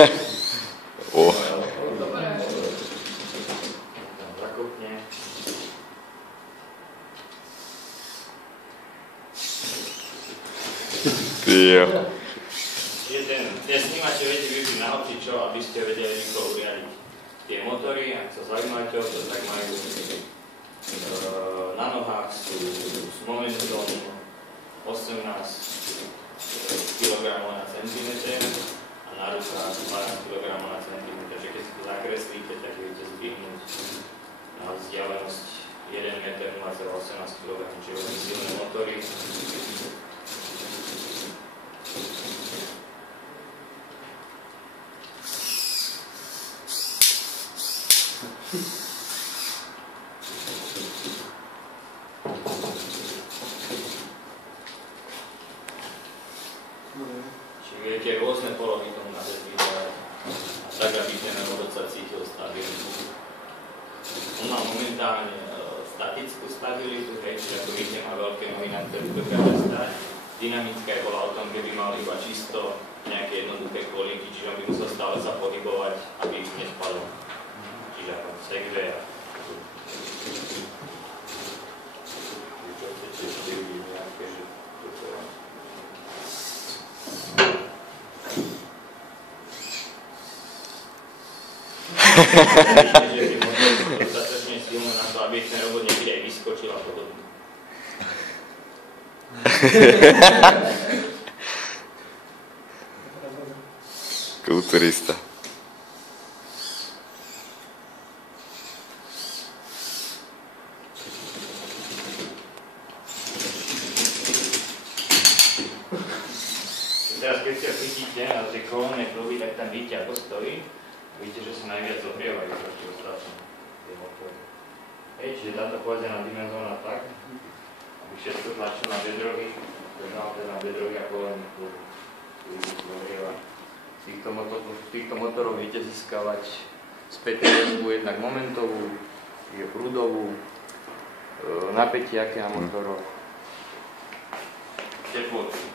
O. Zakopne. Tyjo. Čiže ten snímač viete využiť na hocičo, aby ste vedeli rýchlo uriadiť tie motory. Ak sa zaujímate o to, tak majú na nohách sú s momentom 18 kg na centimeter a na rukách 12 kg na centimeter. Takže keď si to zakreslíte, tak viete zdvihnúť na vzdialenosť 1 m 0,18 kg, čiže veľmi silné motory. Čiže viete rôzne polohy tomu nadezvývať a tak, aby ten robot sa cítil stabilný. On má momentálne statickú stabilitu, čiže ako vidíte má veľké nohy, na ktoré dokáže stať. Dynamická je bola o tom, keby mal iba čisto nejaké jednoduché kolíky, čiže on by musel stále sa pohybovať, aby ich nespadol. Čiže ako segway. Dostatočne silno na to, aby ten robot niekedy aj vyskočil a podobne. Kulturista. Teraz keď si ho chytíte na tie kolónne kruhy, tak tam vidíte, ako stojí. Vidíte, že sa najviac zohrievajú proti ostatným tie motory. Čiže táto povedzena dimenzóna tak, aby všetko tlačilo na bedrohy, na bedrohy a kolónne kruhy. Z týchto motorov viete získavať spätnú väzbu jednak momentovú, prúdovú, napätie aké na motoroch, teplotu.